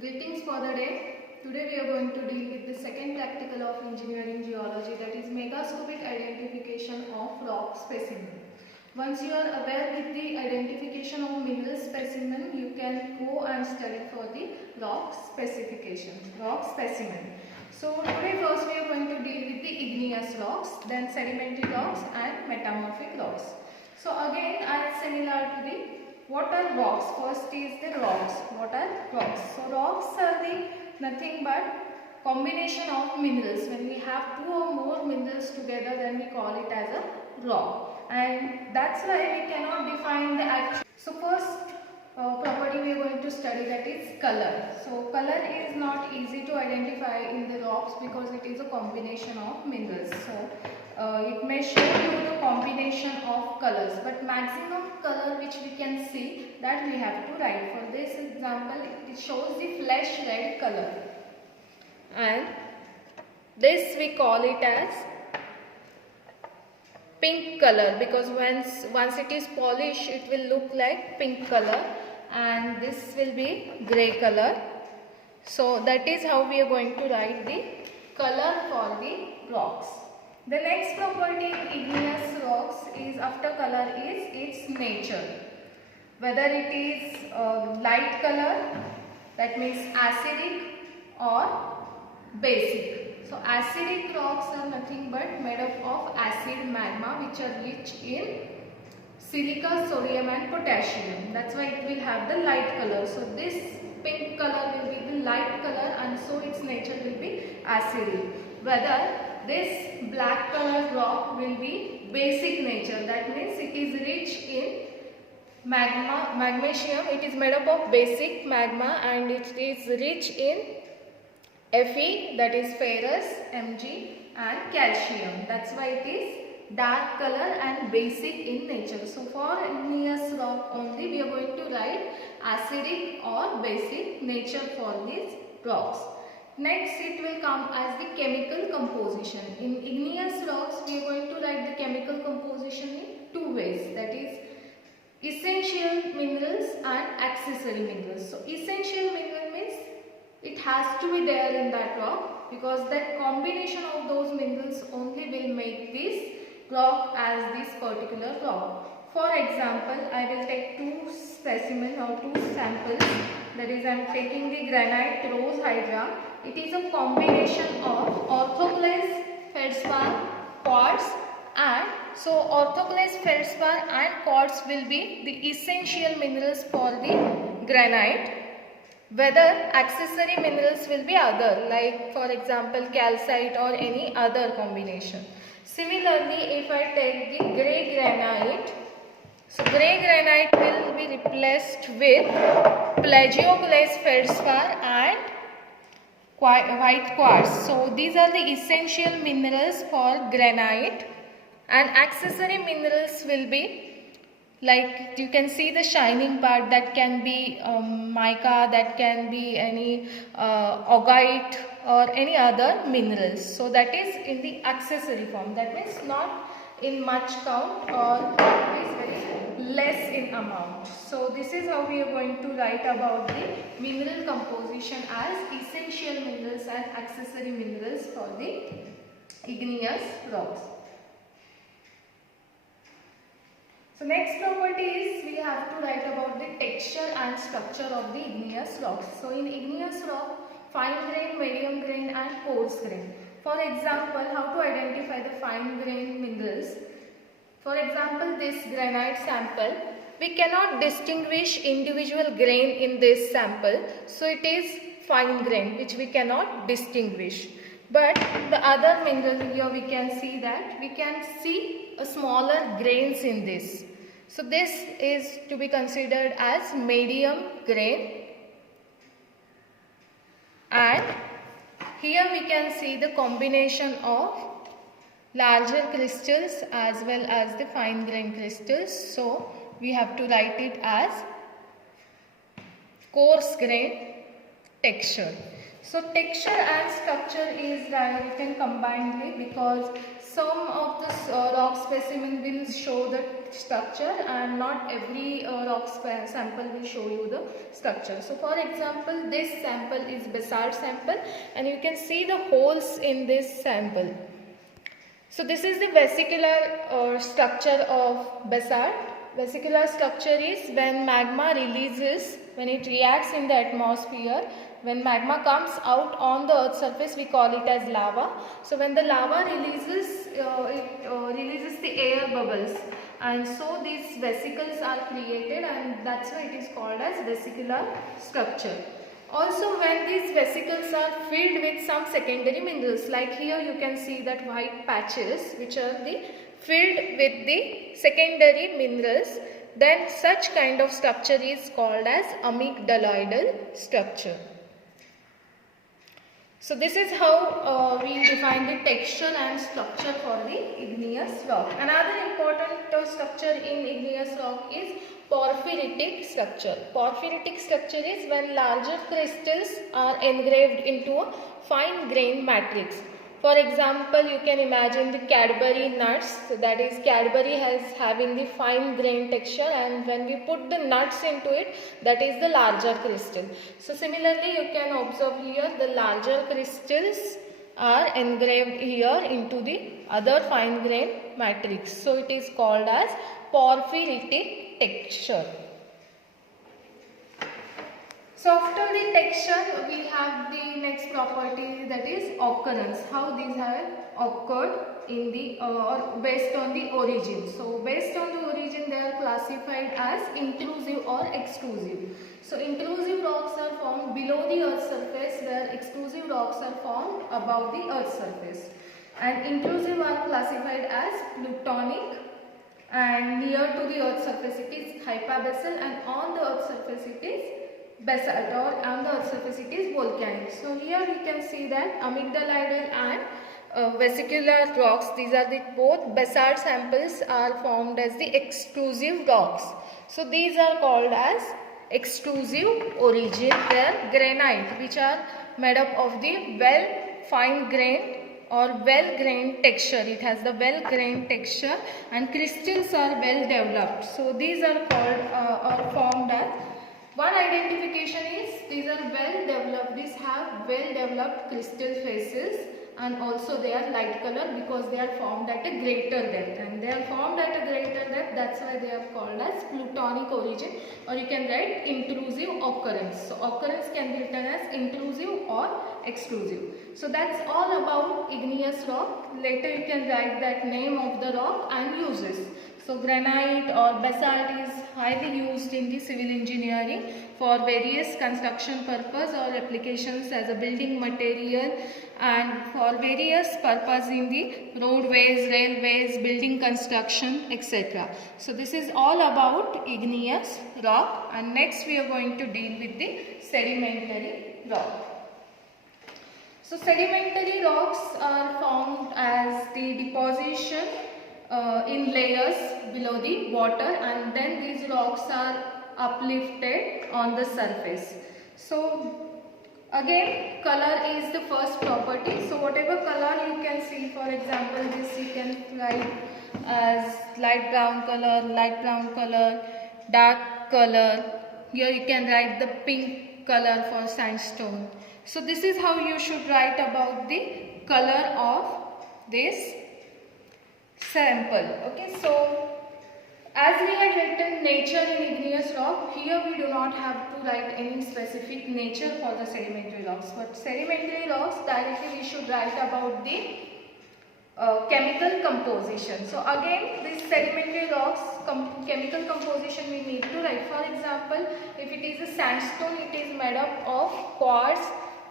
Greetings for the day. Today we are going to deal with the second practical of engineering geology, that is megascopic identification of rock specimen. Once you are aware with the identification of mineral specimen, you can go and study for the rock specimen. So today first we are going to deal with the igneous rocks, then sedimentary rocks and metamorphic rocks. So again as similar to the what are rocks? First is the rocks. What are rocks? So rocks are the nothing but combination of minerals. When we have two or more minerals together, then we call it as a rock. And that's why we cannot define the actual. So first property we are going to study, that is color. So color is not easy to identify in the rocks because it is a combination of minerals. So it may show you the combination of colors, but maximum color which we can see, that we have to write. For this example, it shows the flesh red color, and this we call it as pink color because once it is polished, it will look like pink color, and this will be grey color. So that is how we are going to write the color for the rocks. The next property in igneous rocks is after color is its nature. Whether it is light color, that means acidic, or basic. So acidic rocks are nothing but made up of acid magma which are rich in silica, sodium and potassium. That's why it will have the light color. So this pink color will be the light color, and so its nature will be acidic. Whether this black color rock will be basic nature, that means it is rich in magnesium. It is made up of basic magma and it is rich in Fe, that is ferrous, Mg and calcium. That's why it is dark color and basic in nature. So for igneous rock only we are going to write acidic or basic nature for these rocks. Next it will come as the chemical composition. In igneous rocks we are going to write the chemical composition in two ways, that is essential minerals and accessory minerals. So essential mineral means it has to be there in that rock because that combination of those minerals only will make this rock as this particular rock. For example, I will take two specimens or two samples, that is I am taking the granite rose hydra. It is a combination of orthoclase, feldspar, quartz, and so orthoclase, feldspar and quartz will be the essential minerals for the granite. Whether accessory minerals will be other, like for example calcite or any other combination. Similarly, if I take the grey granite, so grey granite will be replaced with plagioclase, feldspar and white quartz. So these are the essential minerals for granite, and accessory minerals will be, like you can see the shining part, that can be mica, that can be any augite or any other minerals. So that is in the accessory form, that means not in much count or is very less in amount. So this is how we are going to write about the mineral composition as essential minerals and accessory minerals for the igneous rocks. So next property is we have to write about the texture and structure of the igneous rocks. So in igneous rock, fine grain, medium grain and coarse grain. For example, how to identify the fine grain minerals? For example, this granite sample, we cannot distinguish individual grain in this sample. So it is fine grain which we cannot distinguish. But the other mineral here we can see that we can see a smaller grains in this. So this is to be considered as medium grain, and here we can see the combination of larger crystals as well as the fine grain crystals. So we have to write it as coarse grain texture. So texture and structure is written combinedly because some of the rock specimen will show the structure and not every rock sample will show you the structure. So for example, this sample is basalt sample and you can see the holes in this sample. So this is the vesicular structure of basalt. Vesicular structure is when magma releases, when it reacts in the atmosphere. When magma comes out on the earth's surface, we call it as lava. So when the lava releases, it releases the air bubbles, and so these vesicles are created, and that's why it is called as vesicular structure. Also, when these vesicles are filled with some secondary minerals, like here you can see that white patches which are filled with the secondary minerals, then such kind of structure is called as amygdaloidal structure. So this is how we define the texture and structure for the igneous rock. Another important structure in igneous rock is porphyritic structure. Porphyritic structure is when larger crystals are engraved into a fine grained matrix. For example, you can imagine the Cadbury nuts, that is Cadbury having the fine grained texture, and when we put the nuts into it, that is the larger crystal. So similarly, you can observe here the larger crystals are engraved here into the other fine grained matrix. So it is called as porphyritic texture. So after the texture, we have the next property, that is occurrence. How these have occurred in the or based on the origin. So based on the origin, they are classified as intrusive or extrusive. So intrusive rocks are formed below the earth's surface, where extrusive rocks are formed above the earth's surface. And intrusive are classified as plutonic, and near to the earth's surface it is hypabasal, and on the earth's surface it is basalt, or on the earth's surface it is volcanic. So here we can see that amygdaloidal and vesicular rocks, these are the both basalt samples, are formed as the extrusive rocks. So these are called as extrusive origin, where granite, which are made up of the well fine grained or well grained texture, it has the well grained texture, and crystals are well developed. So these are called or formed as, one identification is these are well developed, these have well developed crystal faces, and also they are light color because they are formed at a greater depth, and they are formed at a greater depth, that's why they are called as plutonic origin, or you can write intrusive occurrence. So occurrence can be written as intrusive or extrusive. So that's all about igneous rock. Later you can write that name of the rock and uses. So granite or basalt is highly used in the civil engineering for various construction purpose or applications as a building material, and for various purpose in the roadways, railways, building construction, etc. So this is all about igneous rock, and next we are going to deal with the sedimentary rock. So sedimentary rocks are formed as the deposition in layers below the water, and then these rocks are uplifted on the surface. So again, color is the first property. So whatever color you can see, for example this you can write as light brown color, dark color. Here you can write the pink color for sandstone. So this is how you should write about the color of this sample. Okay, so as we had written nature in igneous rock, here we do not have to write any specific nature for the sedimentary rocks, but sedimentary rocks directly we should write about the chemical composition. So again, this sedimentary rocks chemical composition we need to write. For example, if it is a sandstone, it is made up of quartz,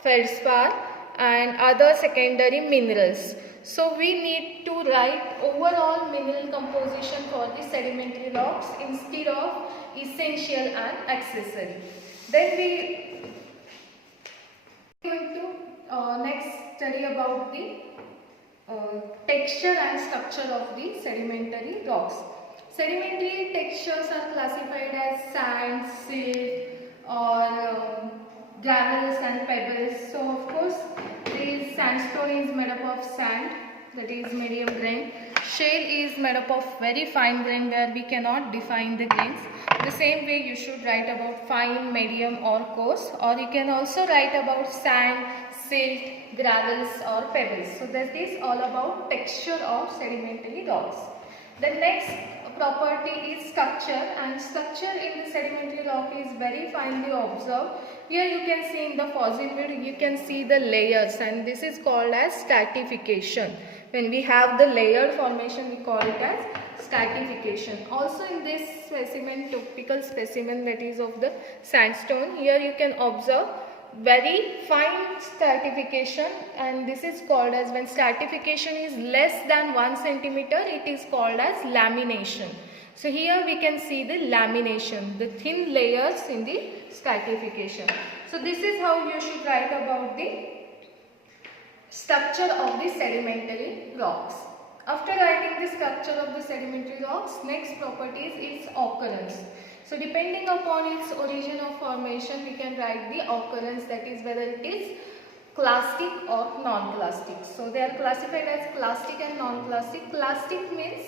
feldspar and other secondary minerals. So we need to write overall mineral composition for the sedimentary rocks instead of essential and accessory. Then we are going to next study about the texture and structure of the sedimentary rocks. Sedimentary textures are classified as sand, silt or gravels and pebbles. So of course this sandstone is made up of sand, that is medium grain. Shale is made up of very fine grain where we cannot define the grains. The same way you should write about fine, medium or coarse, or you can also write about sand, silt, gravels or pebbles. So that is all about texture of sedimentary rocks. The next property is structure, and structure in the sedimentary rock is very finely observed. Here you can see in the fossil wood, you can see the layers, and this is called as stratification. When we have the layered formation, we call it as stratification. Also in this specimen, typical specimen that is of the sandstone, here you can observe very fine stratification, and this is called as, when stratification is less than 1 centimeter, it is called as lamination. So here we can see the lamination, the thin layers in the stratification. So this is how you should write about the structure of the sedimentary rocks. After writing the structure of the sedimentary rocks, next property is its occurrence. So depending upon its origin of formation, we can write the occurrence, that is whether it is clastic or non-clastic. So they are classified as clastic and non-clastic. Clastic means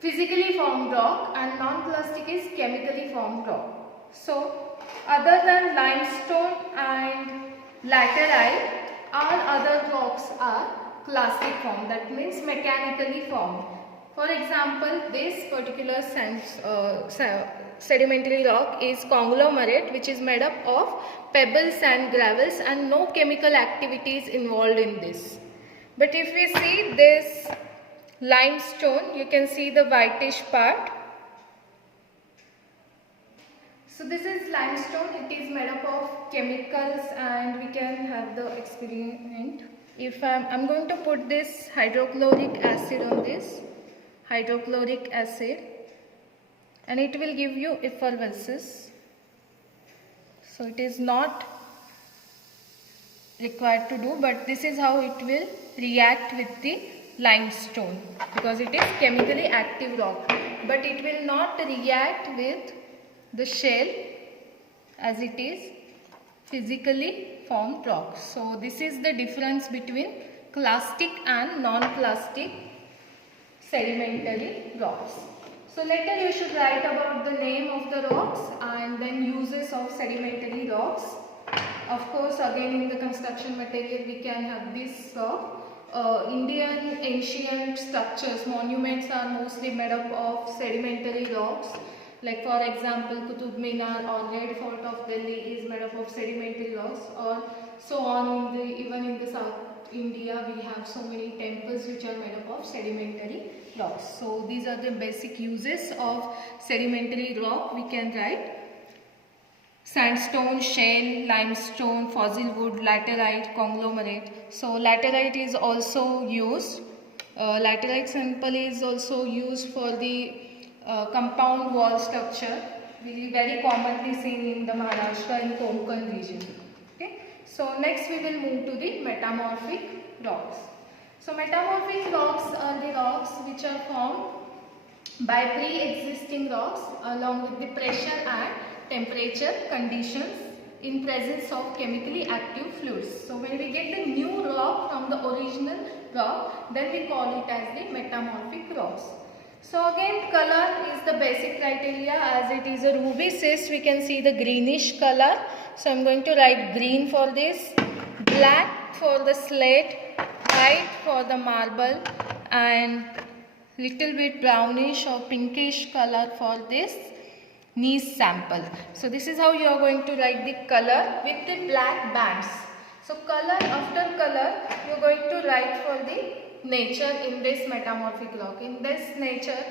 physically formed rock and non-clastic is chemically formed rock. So other than limestone and laterite, all other rocks are clastic form, that means mechanically formed. For example, this particular sedimentary rock is conglomerate, which is made up of pebbles and gravels and no chemical activities involved in this. But if we see this limestone, you can see the whitish part. So this is limestone, it is made up of chemicals and we can have the experiment. If I'm going to put this hydrochloric acid on this, hydrochloric acid, and it will give you effervescence. So it is not required to do, but this is how it will react with the limestone, because it is chemically active rock, but it will not react with the shell as it is physically formed rock. So this is the difference between clastic and non-clastic sedimentary rocks. So later you should write about the name of the rocks and then uses of sedimentary rocks. Of course, again in the construction material we can have this rock. Indian ancient structures, monuments are mostly made up of sedimentary rocks. Like for example, Qutub Minar or Red Fort of Delhi is made up of sedimentary rocks, or so on. Even in the South India we have so many temples which are made up of sedimentary rocks. So these are the basic uses of sedimentary rock. We can write sandstone, shale, limestone, fossil wood, laterite, conglomerate. So laterite is also used. Laterite sample is also used for the compound wall structure, very commonly seen in the Maharashtra and Konkan region. Okay. So next we will move to the metamorphic rocks. So metamorphic rocks are the rocks which are formed by pre-existing rocks along with the pressure and temperature conditions in presence of chemically active fluids. So when we get the new rock from the original rock, then we call it as the metamorphic rocks. So again, color is the basic criteria. As it is a ruby cyst, we can see the greenish color. So I am going to write green for this, black for the slate, white for the marble, and little bit brownish or pinkish color for this gneiss sample. So this is how you are going to write the color with the black bands. So color after color, you are going to write for the nature in this metamorphic rock. In this nature,